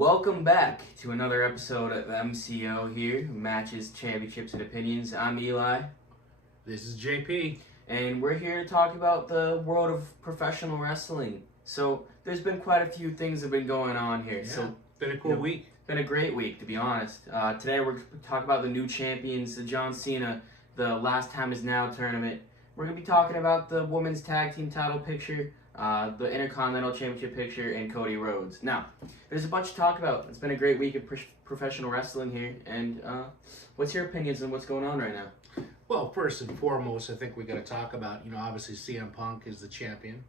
Welcome back to another episode of MCO here, Matches, Championships, and Opinions. I'm Eli, This is JP. and we're here to talk about the world of professional wrestling. So, there's been quite a few things that have been going on here. So, Been a cool week. been a great week, to be honest. Today we're going to talk about the new champions, the John Cena, the Last Time Is Now tournament. We're going to be talking about the women's tag team title picture, the Intercontinental Championship picture, and Cody Rhodes. Now, there's a bunch to talk about. It's been a great week of professional wrestling here. And what's your opinions on what's going on right now? Well, first and foremost, I think we got to talk about, obviously CM Punk is the champion.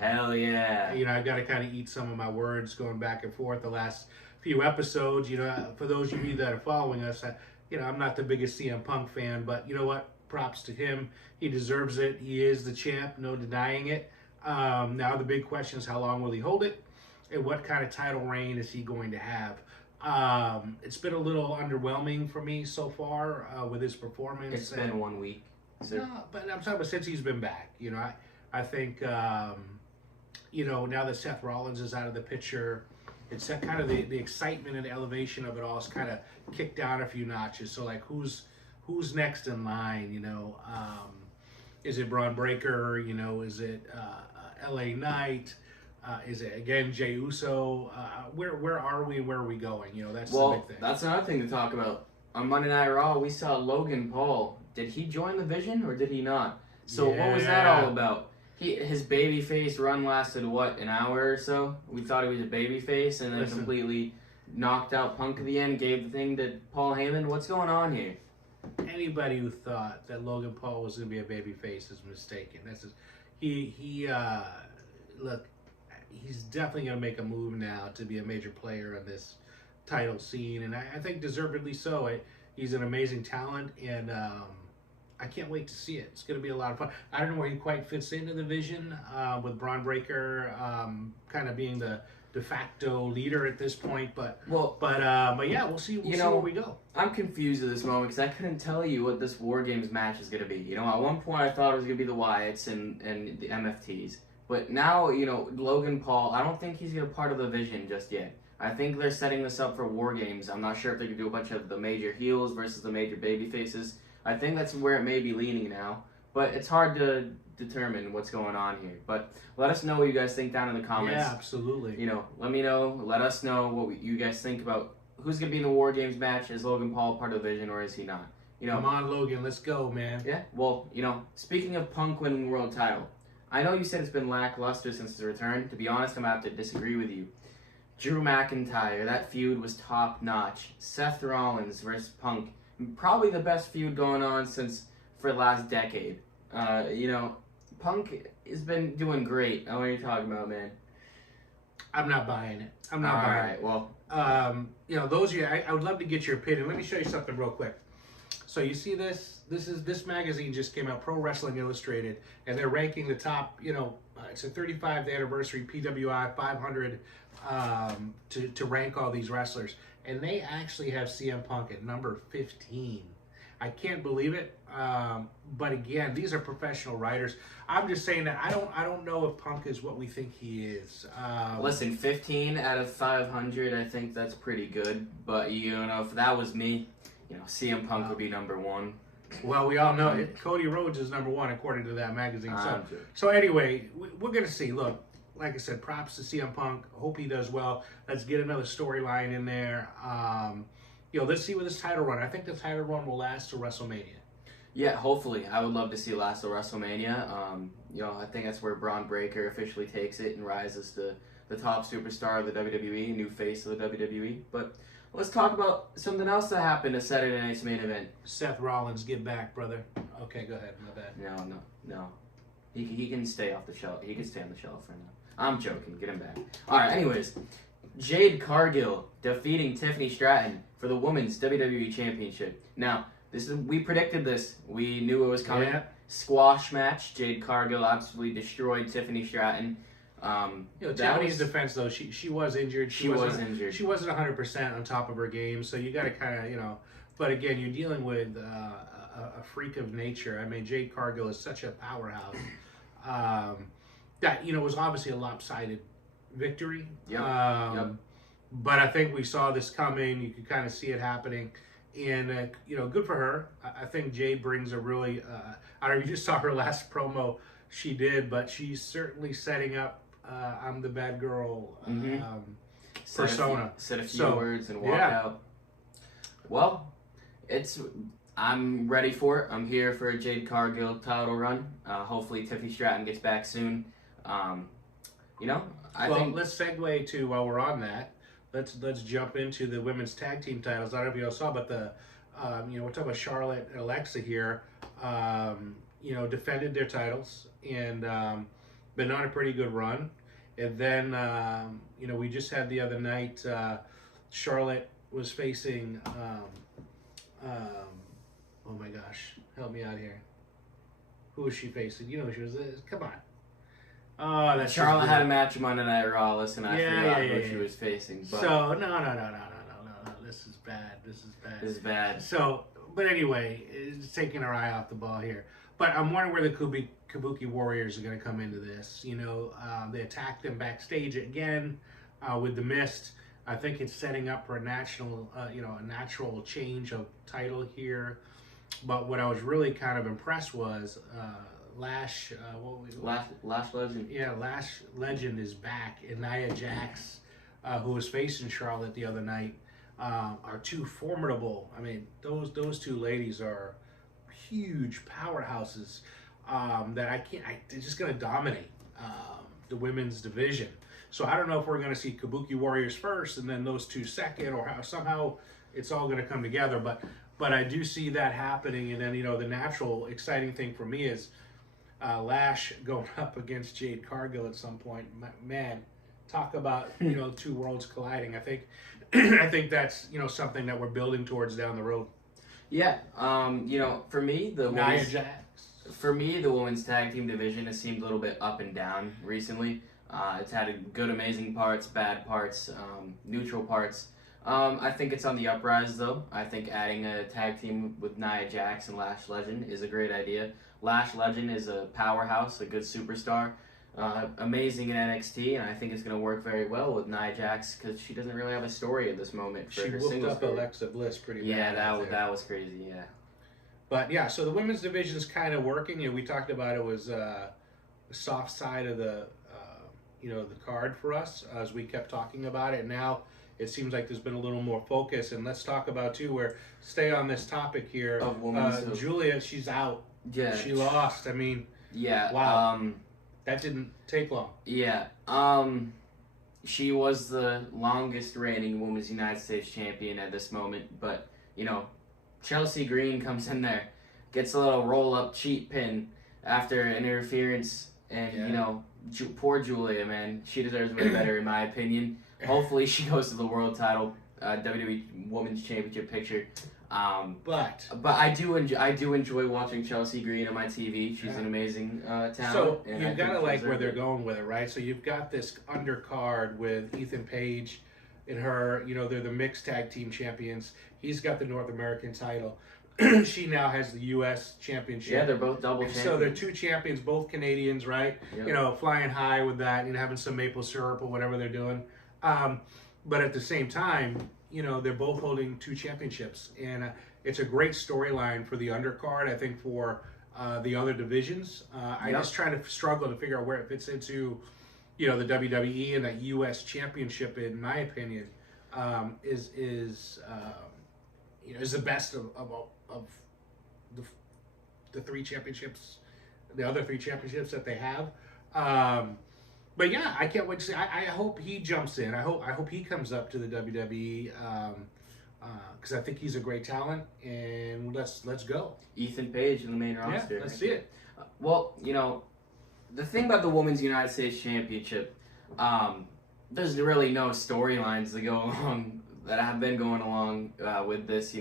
Hell yeah. I got to kind of eat some of my words going back and forth the last few episodes. For those of you that are following us, I'm not the biggest CM Punk fan, but you know what? Props to him. He deserves it. He is the champ, no denying it. Now the big question is how long will he hold it, and what kind of title reign is he going to have? It's been a little underwhelming for me so far with his performance. It's been 1 week. So. No, but I'm talking about since he's been back. I think now that Seth Rollins is out of the picture, it's that kind of the excitement and the elevation of it all is kind of kicked down a few notches. So like who's next in line? Is it Braun Breaker? Is it LA Knight? Is it again Jey Uso? Where are we? Where are we going? That's the big thing. That's another thing to talk about. On Monday Night Raw, we saw Logan Paul. Did he join the Vision or did he not? So what was that all about? His babyface run lasted an hour or so? We thought he was a babyface and then completely knocked out Punk at the end, gave the thing to Paul Heyman. What's going on here? Anybody who thought that Logan Paul was going to be a babyface is mistaken. Look, he's definitely going to make a move now to be a major player in this title scene, and I think deservedly so. He's an amazing talent, and I can't wait to see it. It's going to be a lot of fun. I don't know where he quite fits into the Vision with Braun Breaker kind of being the de facto leader at this point, but yeah, we'll see where we go. I'm confused at this moment because I couldn't tell you what this War Games match is going to be. At one point I thought it was going to be the Wyatts and the MFTs, but now Logan Paul, I don't think he's going to be part of the Vision just yet. I think they're setting this up for War Games. I'm not sure if they could do a bunch of the major heels versus the major baby faces. I think that's where it may be leaning now, but it's hard to determine what's going on here. But let us know what you guys think down in the comments. Yeah, absolutely. Let me know. Let us know what you guys think about who's going to be in the War Games match. Is Logan Paul part of the Vision or is he not? Come on, Logan. Let's go, man. Yeah. Well, speaking of Punk winning the world title, I know you said it's been lackluster since his return. To be honest, I'm going to have to disagree with you. Drew McIntyre, that feud was top notch. Seth Rollins versus Punk, probably the best feud going on for the last decade. Punk has been doing great. I know what you're talking about, man. I'm not buying it. I'm not buying it. Well, those of you, I would love to get your opinion. Let me show you something real quick. So you see this? This magazine just came out, Pro Wrestling Illustrated, and they're ranking the top. It's a 35th anniversary PWI 500 to rank all these wrestlers, and they actually have CM Punk at number 15. I can't believe it. But again, these are professional writers. I'm just saying that I don't know if Punk is what we think he is. Listen, 15 out of 500, I think that's pretty good. But if that was me, CM Punk would be number one. Well, we all know Cody Rhodes is number one according to that magazine. So anyway, we're gonna see. Look, like I said, props to CM Punk. Hope he does well. Let's get another storyline in there. Let's see with this title run. I think the title run will last to WrestleMania. Yeah, hopefully. I would love to see it last to WrestleMania. I think that's where Braun Breaker officially takes it and rises to the top superstar of the WWE, new face of the WWE. But let's talk about something else that happened at Saturday night's main event. Seth Rollins, get back, brother. Okay, go ahead. My bad. No. He can stay off the shelf. He can stay on the shelf for now. I'm joking. Get him back. All right. Anyways, Jade Cargill defeating Tiffany Stratton for the Women's WWE Championship. Now, we predicted this. We knew it was coming. Yeah. Squash match. Jade Cargill absolutely destroyed Tiffany Stratton. Tiffany's defense, though, she was injured. She was injured. She wasn't 100% on top of her game, so you got to kind of, But again, you're dealing with a freak of nature. I mean, Jade Cargill is such a powerhouse. That was obviously a lopsided victory. Yep. but I think we saw this coming. You could kind of see it happening, and good for her. I think Jade brings a really. I don't know if you just saw her last promo she did, but she's certainly setting up. I'm the bad girl persona. Said a few words and walked out. Well, I'm ready for it. I'm here for a Jade Cargill title run. Hopefully Tiffany Stratton gets back soon. I think let's segue to, while we're on that, let's jump into the women's tag team titles. I don't know if you all saw, but we're talking about Charlotte and Alexa here. Defended their titles and been on a pretty good run. And then we just had the other night. Charlotte was facing. Oh my gosh, help me out here. Who was she facing? You know who she was. Come on. Oh, that's Charlotte had a match Monday Night Raw. Listen, I forgot who she was facing. But so no. This is bad. This is bad. So, but anyway, it's taking our eye off the ball here. But I'm wondering where the Kabuki Warriors are going to come into this. They attacked them backstage again with the Mist. I think it's setting up for a natural change of title here. But what I was really kind of impressed was Lash Legend. Yeah, Lash Legend is back, and Nia Jax, who was facing Charlotte the other night, are two formidable. I mean, those two ladies are huge powerhouses they're just going to dominate the women's division. So I don't know if we're going to see Kabuki Warriors first and then those two second, or how somehow it's all going to come together. But I do see that happening. And then, the natural exciting thing for me is Lash going up against Jade Cargill at some point. Man, talk about, two worlds colliding. I think that's, something that we're building towards down the road. Yeah. For me, the women's tag team division has seemed a little bit up and down recently. It's had good, amazing parts, bad parts, neutral parts. I think it's on the uprise, though. I think adding a tag team with Nia Jax and Lash Legend is a great idea. Lash Legend is a powerhouse, a good superstar, amazing in NXT, and I think it's going to work very well with Nia Jax because she doesn't really have a story at this moment for she her whooped singles up career. Alexa Bliss pretty bad. Yeah, that was crazy, yeah. But yeah, so the women's division is kind of working. We talked about it was the soft side of the the card for us as we kept talking about it. Now it seems like there's been a little more focus, and let's talk about stay on this topic here. Of women's Julia, she's out. Yeah, she lost. I mean, yeah. Wow. That didn't take long. Yeah. She was the longest reigning Women's United States Champion at this moment, but Chelsea Green comes in there, gets a little roll-up cheat pin after an interference, and poor Julia, man, she deserves way better in my opinion. Hopefully, she goes to the world title, WWE Women's Championship picture. But I do enjoy watching Chelsea Green on my TV. She's an amazing talent. So you've got to like where they're going with it, right? So you've got this undercard with Ethan Page and her. They're the mixed tag team champions. He's got the North American title. She now has the U.S. championship. Yeah, they're both double champions. So they're two champions, both Canadians, right? Yep. Flying high with that, having some maple syrup or whatever they're doing. But at the same time, they're both holding two championships. And it's a great storyline for the undercard, I think, for the other divisions. I just try to struggle to figure out where it fits into, the WWE, and that U.S. championship, in my opinion, is the best of the three championships, the other three championships that they have. But yeah, I can't wait to see. I hope he jumps in. I hope he comes up to the WWE because I think he's a great talent. And let's go. Ethan Page in the main roster. Yeah, let's see it. Well, the thing about the Women's United States Championship, there's really no storylines that go along that have been going along with this.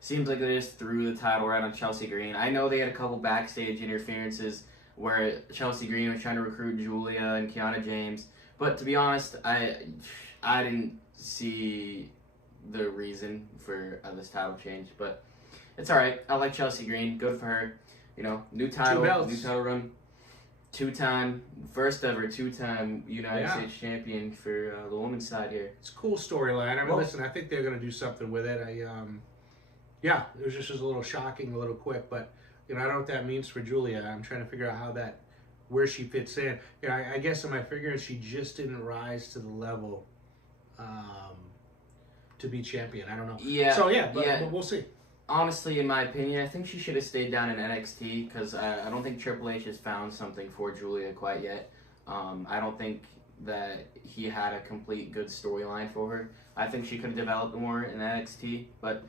Seems like they just threw the title right on Chelsea Green. I know they had a couple backstage interferences where Chelsea Green was trying to recruit Julia and Kiana James. But to be honest, I didn't see the reason for this title change. But it's all right. I like Chelsea Green. Good for her. New title run. first ever two-time United Yeah. States champion for the women's side here. It's a cool storyline. I mean, Well- listen, I think they're going to do something with it. Yeah, it was just a little shocking, a little quick, but I don't know what that means for Julia. I'm trying to figure out where she fits in. I guess in my figuring she just didn't rise to the level to be champion. I don't know. Yeah. So but we'll see. Honestly, in my opinion, I think she should have stayed down in NXT because I don't think Triple H has found something for Julia quite yet. I don't think that he had a complete good storyline for her. I think she could have developed more in NXT, but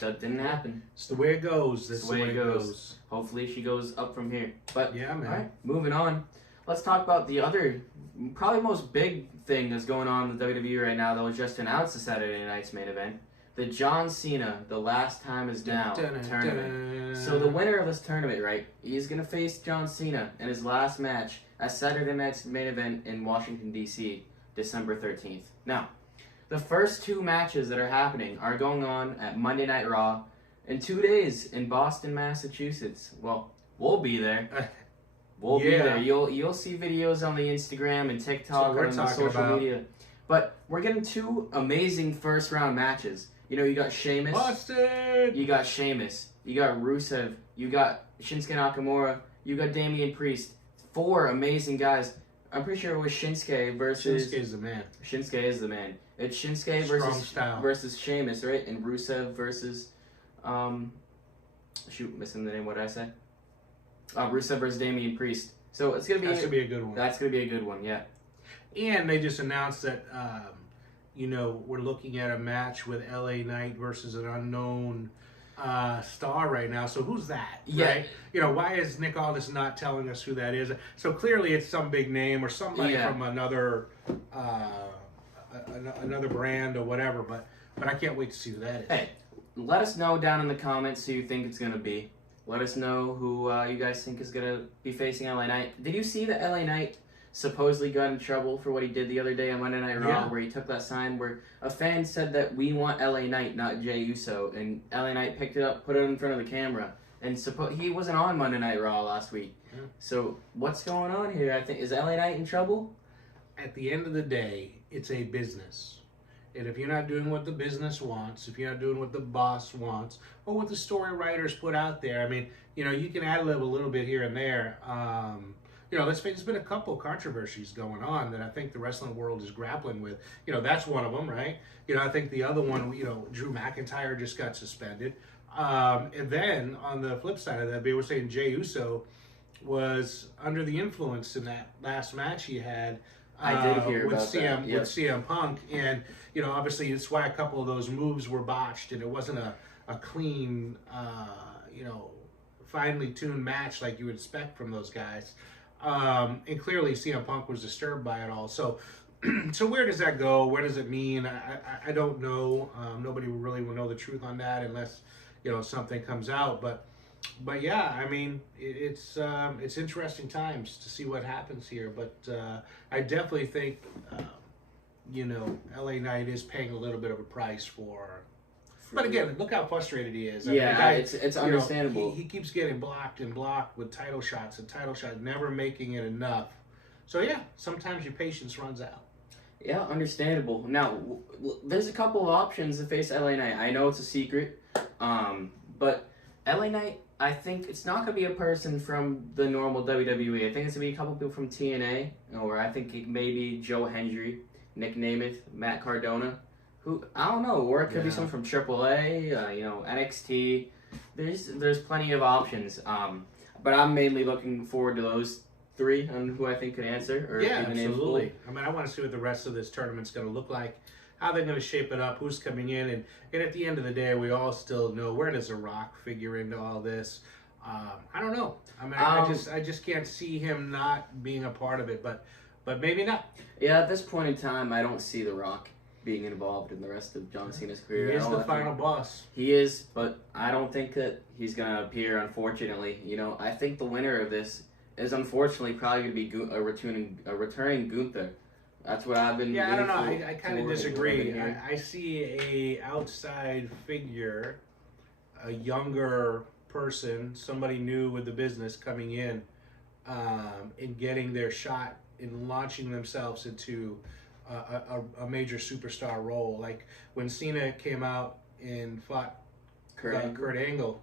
that didn't happen. It's the way it goes. That's the way it goes. Hopefully she goes up from here. But Yeah, man. all right, moving on. Let's talk about the other, probably most big thing that's going on in the WWE right now that was just announced the Saturday night's main event. The John Cena, The Last Time Is Now tournament. So the winner of this tournament, right, he's going to face John Cena in his last match at Saturday night's main event in Washington, D.C., December 13th. Now, the first two matches that are happening are going on at Monday Night Raw in 2 days in Boston, Massachusetts. Well, we'll be there. We'll be Yeah. there. You'll see videos on the Instagram and TikTok we're and the talking social about. media. But we're getting two amazing first round matches. You got Sheamus. Boston! You got Sheamus. You got Rusev. You got Shinsuke Nakamura. You got Damian Priest. Four amazing guys. I'm pretty sure it was Shinsuke versus... Shinsuke's the man. Shinsuke is the man. It's Shinsuke Strong style. versus Sheamus, right? And Rusev versus... missing the name. What did I say? Rusev versus Damian Priest. So it's going to be... That should be a good one. That's going to be a good one, yeah. And they just announced that, we're looking at a match with LA Knight versus an unknown star right now. So who's that? Yeah. Right? Why is Nick Aldis not telling us who that is? So clearly it's some big name or somebody Yeah. from another another brand or whatever. But I can't wait to see who that is. Hey, let us know down in the comments who you think it's going to be. Let us know who you guys think is going to be facing LA Knight. Did you see that LA Knight supposedly got in trouble for what he did the other day on Monday Night Raw, Yeah. where he took that sign where a fan said that we want LA Knight, not Jey Uso, and LA Knight picked it up, put it in front of the camera, and he wasn't on Monday Night Raw last week. Yeah. So what's going on here? I think is LA Knight in trouble? At the end of the day, it's a business. And if you're not doing what the business wants, if you're not doing what the boss wants, or what the story writers put out there, I mean, you can ad-lib a little bit here and there. Let's face it, there's been a couple controversies going on that I think the wrestling world is grappling with. That's one of them, right? I think the other one, Drew McIntyre just got suspended. And then on the flip side of that, they were saying Jey Uso was under the influence in that last match he had. I did hear with about CM, that. Yep. With CM Punk, and obviously it's why a couple of those moves were botched, and it wasn't a clean, finely tuned match like you would expect from those guys. And clearly CM Punk was disturbed by it all. So where does that go? Where does it mean? I don't know. Nobody really will know the truth on that unless something comes out. But yeah, I mean, it's interesting times to see what happens here. But I definitely think, LA Knight is paying a little bit of a price for. But again, look how frustrated he is. I mean, the guy, it's understandable. He keeps getting blocked and blocked with title shots and title shots, never making it enough. So yeah, sometimes your patience runs out. Yeah, understandable. Now, there's a couple of options to face LA Knight. I know it's a secret, but LA Knight, I think it's not going to be a person from the normal WWE. I think it's going to be a couple people from TNA, or I think it may be Joe Hendry, Nick Nemeth, Matt Cardona, who, I don't know, or it could be someone from AAA, NXT. There's plenty of options, but I'm mainly looking forward to those three on who I think could answer. Or Yeah, the names absolutely. I mean, I want to see what the rest of this tournament's going to look like, how they're going to shape it up, who's coming in, and at the end of the day, we all still know, where does The Rock figure into all this? I don't know. I mean, I just can't see him not being a part of it, but maybe not. Yeah, at this point in time, I don't see The Rock being involved in the rest of John Cena's career. He is the final boss. He is, but I don't think that he's going to appear, unfortunately. I think the winner of this is unfortunately probably going to be a returning Gunther. That's what I've been. Yeah, I don't know. I kind of forward disagree. to. I see a outside figure, a younger person, somebody new with the business coming in, in getting their shot in launching themselves into a major superstar role. Like when Cena came out and fought Kurt Angle,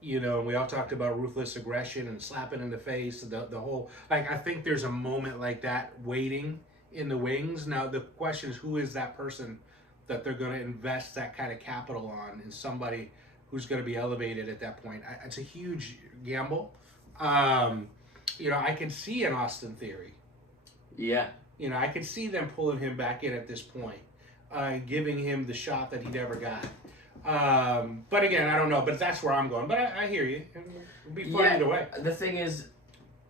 you know, we all talked about ruthless aggression and slapping in the face, the whole, like, I think there's a moment like that waiting in the wings. Now, the question is, who is that person that they're going to invest that kind of capital on, and somebody who's going to be elevated at that point? It's a huge gamble. You know, I can see an Austin Theory. Yeah. You know, I can see them pulling him back in at this point, giving him the shot that he never got. But again, I don't know. But that's where I'm going. But I hear you. It'd be fun either way. The thing is,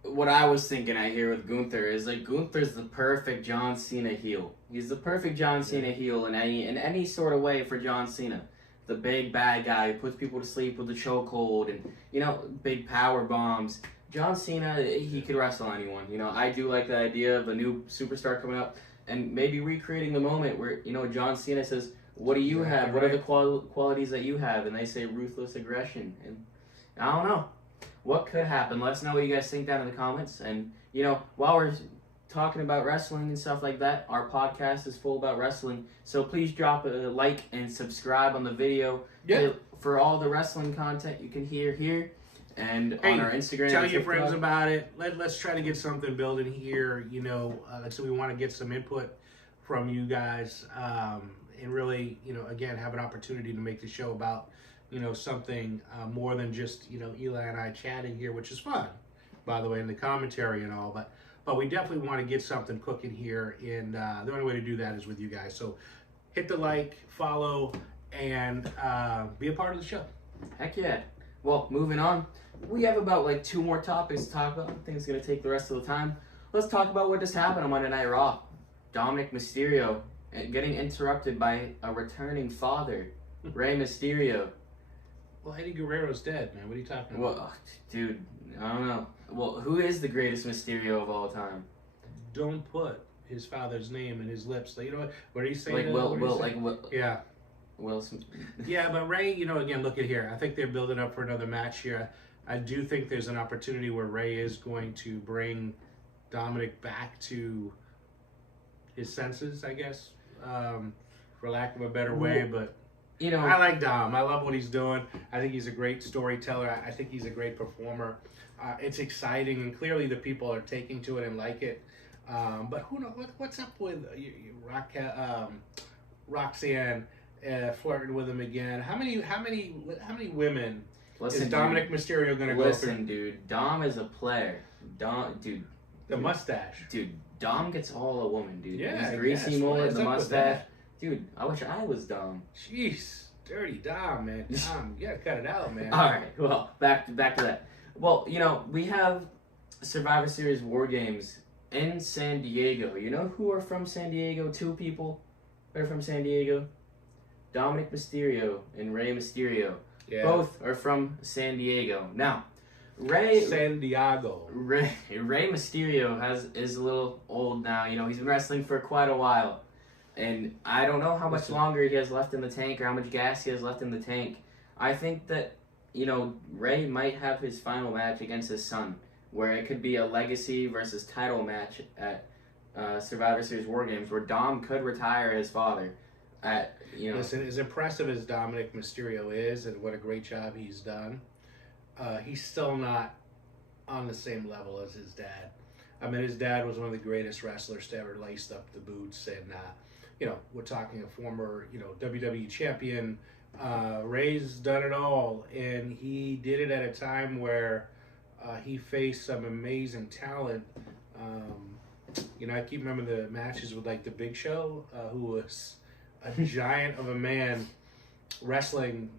what I was thinking I hear with Gunther is like Gunther's the perfect John Cena heel. He's the perfect John Cena heel in any sort of way for John Cena. The big bad guy who puts people to sleep with the chokehold and, you know, big power bombs. John Cena, he could wrestle anyone. You know, I do like the idea of a new superstar coming up and maybe recreating the moment where, you know, John Cena says, what do you have? What are the qualities that you have? And they say ruthless aggression. And I don't know. What could happen? Let us know what you guys think down in the comments. And, you know, while we're talking about wrestling and stuff like that, our podcast is full about wrestling. So please drop a like and subscribe on the video for all the wrestling content you can hear here. And on our Instagram. Tell your friends about it. Let's try to get something building here. You know, so we want to get some input from you guys. And really, you know, again, have an opportunity to make the show about, you know, something more than just, you know, Eli and I chatting here, which is fun, by the way, in the commentary and all. But we definitely want to get something cooking here, and the only way to do that is with you guys. So hit the like, follow, and be a part of the show. Heck yeah. Well, moving on. We have about like 2 more topics to talk about. I think it's going to take the rest of the time. Let's talk about what just happened on Monday Night Raw. Dominic Mysterio getting interrupted by a returning father, Rey Mysterio. Well, Eddie Guerrero's dead, man. What are you talking about? Well, dude, I don't know. Well, who is the greatest Mysterio of all time? Don't put his father's name in his lips. Like, you know what? What are you saying? Like Will. Yeah. Will Smith. Yeah, but Rey, you know, again, look at here. I think they're building up for another match here. I do think there's an opportunity where Rey is going to bring Dominic back to his senses, I guess, for lack of a better way. But you know, I like Dom. I love what he's doing. I think he's a great storyteller. I think he's a great performer. It's exciting, and clearly the people are taking to it and like it. But who knows what's up with Roxanne flirting with him again? How many women is Dominic Mysterio going to go through? Listen, dude, Dom is a player. The mustache. Dude, Dom gets all a woman, dude. Yeah, His greasy mullet, the mustache. Dude, I wish I was Dom. Jeez, dirty Dom, man. Dom, you gotta cut it out, man. All right, well, back to that. Well, you know, we have Survivor Series War Games in San Diego. You know who are from San Diego? 2 people that are from San Diego. Dominic Mysterio and Rey Mysterio. Yeah. Both are from San Diego. Now, San Diego. Rey Mysterio is a little old now. You know, he's been wrestling for quite a while. And I don't know how much longer he has left in the tank or how much gas he has left in the tank. I think that, you know, Rey might have his final match against his son, where it could be a legacy versus title match at Survivor Series War Games, where Dom could retire his father. Listen, as impressive as Dominic Mysterio is, and what a great job he's done, he's still not on the same level as his dad. I mean, his dad was one of the greatest wrestlers to ever lace up the boots, and you know, we're talking a former, you know, WWE champion. Rey's done it all, and he did it at a time where he faced some amazing talent. You know, I keep remembering the matches with like the Big Show, who was a giant of a man wrestling.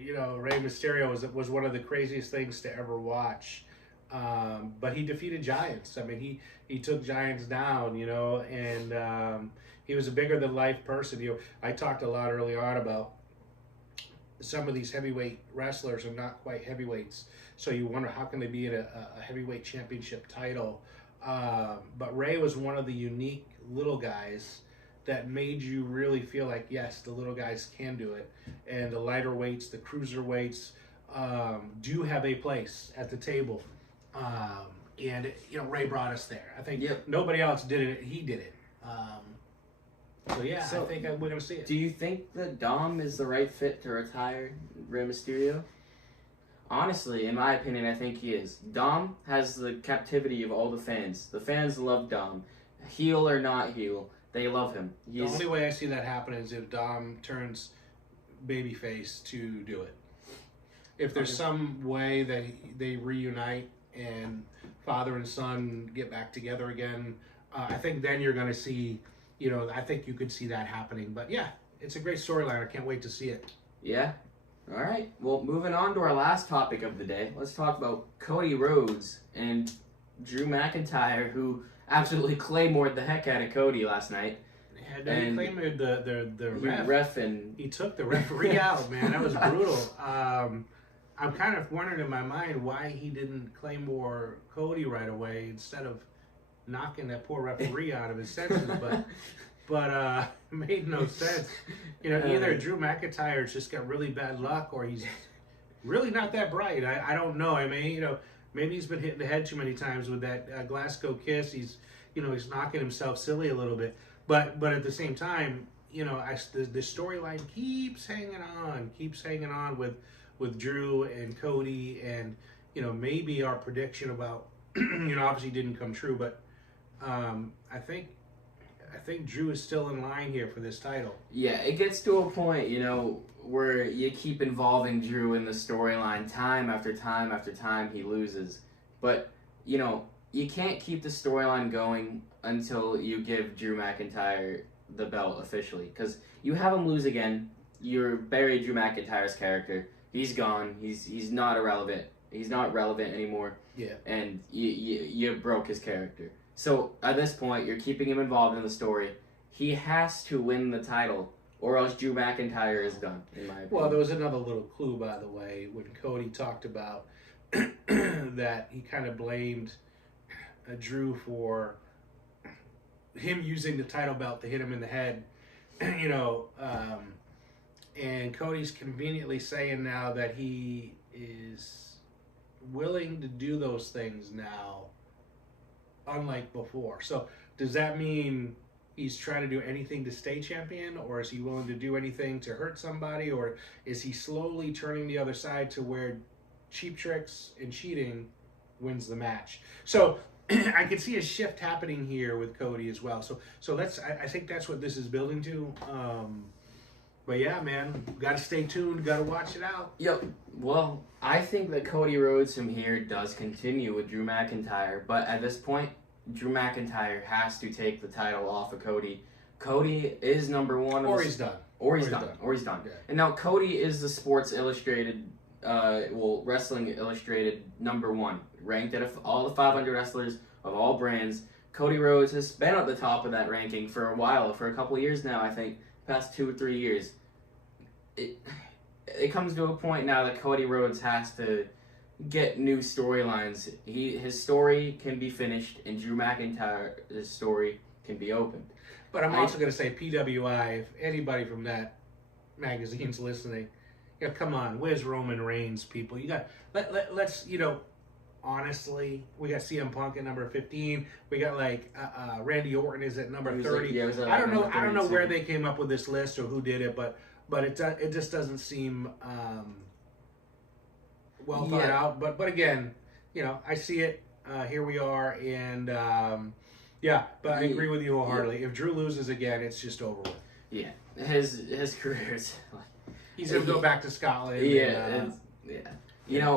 You know, Rey Mysterio was one of the craziest things to ever watch. But he defeated giants. I mean, he took giants down, you know, and he was a bigger than life person. You know, I talked a lot early on about some of these heavyweight wrestlers are not quite heavyweights. So you wonder how can they be in a heavyweight championship title. But Rey was one of the unique little guys that made you really feel like, yes, the little guys can do it. And the lighter weights, the cruiser weights, do have a place at the table. And Ray brought us there. I think Yep. nobody else did it. He did it. So yeah, So, I think we're gonna see it. Do you think that Dom is the right fit to retire Rey Mysterio? Honestly, in my opinion, I think he is. Dom has the captivity of all the fans. The fans love Dom. Heel or not heel, they love him. The only way I see that happening is if Dom turns babyface to do it. If there's some way that they reunite and father and son get back together again, I think then you're going to see, I think you could see that happening. But yeah, it's a great storyline. I can't wait to see it. Yeah. All right. Well, moving on to our last topic of the day, let's talk about Cody Rhodes and Drew McIntyre, who absolutely claymored the heck out of Cody last night. Yeah, he claimed the ref and he took the referee out, man. That was brutal. I'm kind of wondering in my mind why he didn't claymore Cody right away instead of knocking that poor referee out of his senses. But it made no sense. Either Drew McIntyre just got really bad luck, or he's really not that bright. I don't know. I mean, maybe he's been hit in the head too many times with that Glasgow kiss. He's knocking himself silly a little bit. But at the same time, the storyline keeps hanging on with Drew and Cody, and maybe our prediction about obviously didn't come true, but I think Drew is still in line here for this title. Yeah, it gets to a point, where you keep involving Drew in the storyline time after time after time he loses. But, you can't keep the storyline going until you give Drew McIntyre the belt officially. Because you have him lose again, you bury Drew McIntyre's character. He's gone. He's not irrelevant. He's not relevant anymore. Yeah. And you broke his character. So at this point, you're keeping him involved in the story. He has to win the title, or else Drew McIntyre is done, in my opinion. Well, there was another little clue, by the way, when Cody talked about that he kind of blamed Drew for him using the title belt to hit him in the head, and Cody's conveniently saying now that he is willing to do those things now, unlike before. So does that mean he's trying to do anything to stay champion, or is he willing to do anything to hurt somebody, or is he slowly turning the other side to where cheap tricks and cheating wins the match? So I can see a shift happening here with Cody as well. So I think that's what this is building to. But yeah, man, got to stay tuned, got to watch it out. Yep. Well, I think that Cody Rhodes from here does continue with Drew McIntyre, but at this point, Drew McIntyre has to take the title off of Cody. Cody is number one. Or he's done. Or he's done. Yeah. And now Cody is the Sports Illustrated, Wrestling Illustrated number one, ranked at all the 500 wrestlers of all brands. Cody Rhodes has been at the top of that ranking for a while, for a couple of years now, I think. Past 2 or 3 years. It comes to a point now that Cody Rhodes has to get new storylines. His story can be finished, and Drew McIntyre's story can be opened. But I'm also going to say PWI, if anybody from that magazine's listening, come on, where's Roman Reigns, people? You got let's honestly, we got CM Punk at number 15. We got Randy Orton is at number 30. I don't know where they came up with this list or who did it, but it just doesn't seem well thought out. But again, I see it. Here we are, and but I agree with you wholeheartedly. If Drew loses again, it's just over with. Yeah, his career's he's gonna go back to Scotland. Yeah,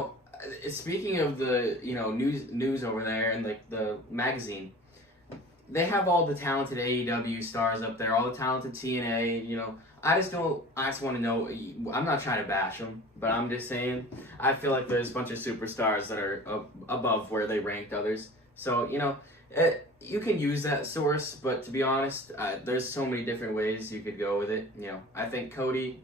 speaking of the news over there and the magazine, they have all the talented AEW stars up there, all the talented TNA. I just want to know. I'm not trying to bash them, but I'm just saying I feel like there's a bunch of superstars that are above where they ranked others. So you can use that source, but to be honest, there's so many different ways you could go with it. I think Cody,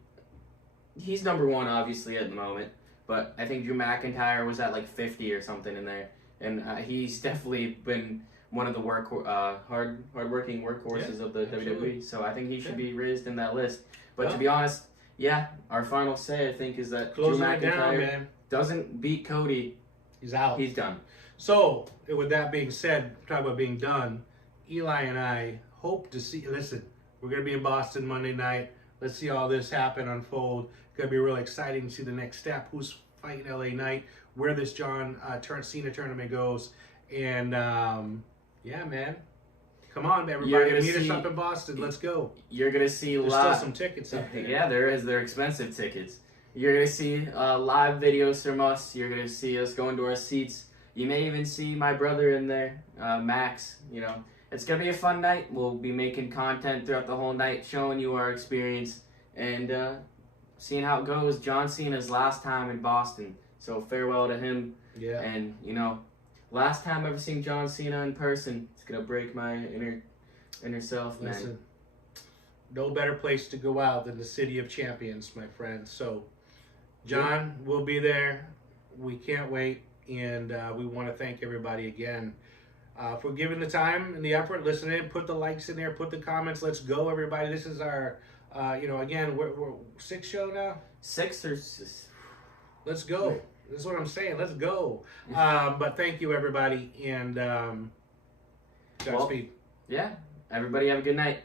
he's number one obviously at the moment. But I think Drew McIntyre was at 50 or something in there, and he's definitely been one of the hardworking workhorses of the WWE. So I think he should be raised in that list. But to be honest, our final say I think is that Drew McIntyre doesn't beat Cody. He's out. He's done. So, with that being said, talking about being done, Eli and I hope to see. Listen, we're going to be in Boston Monday night. Let's see all this happen, unfold. It's going to be really exciting to see the next step. Who's fighting LA Knight, where this John Cena tournament goes. And, yeah, man. Come on, everybody. Meet us up in Boston. Let's go. You're going to see There's still some tickets up there. Yeah, there is. They're expensive tickets. You're going to see live videos from us. You're going to see us going to our seats. You may even see my brother in there, Max. You know, it's going to be a fun night. We'll be making content throughout the whole night, showing you our experience and seeing how it goes. John Cena's last time in Boston, so farewell to him. Yeah. And, you know, last time ever seeing John Cena in person, it's going to break my inner self, man. Listen, no better place to go out than the City of Champions, my friend. So, John, we'll be there. We can't wait. And we want to thank everybody again for giving the time and the effort, listening. Put the likes in there, put the comments. Let's go, everybody. This is our, again, we're 6th show now. 6 or 6. Let's go. This is what I'm saying. Let's go. But thank you, everybody, and Godspeed. Yeah, everybody have a good night.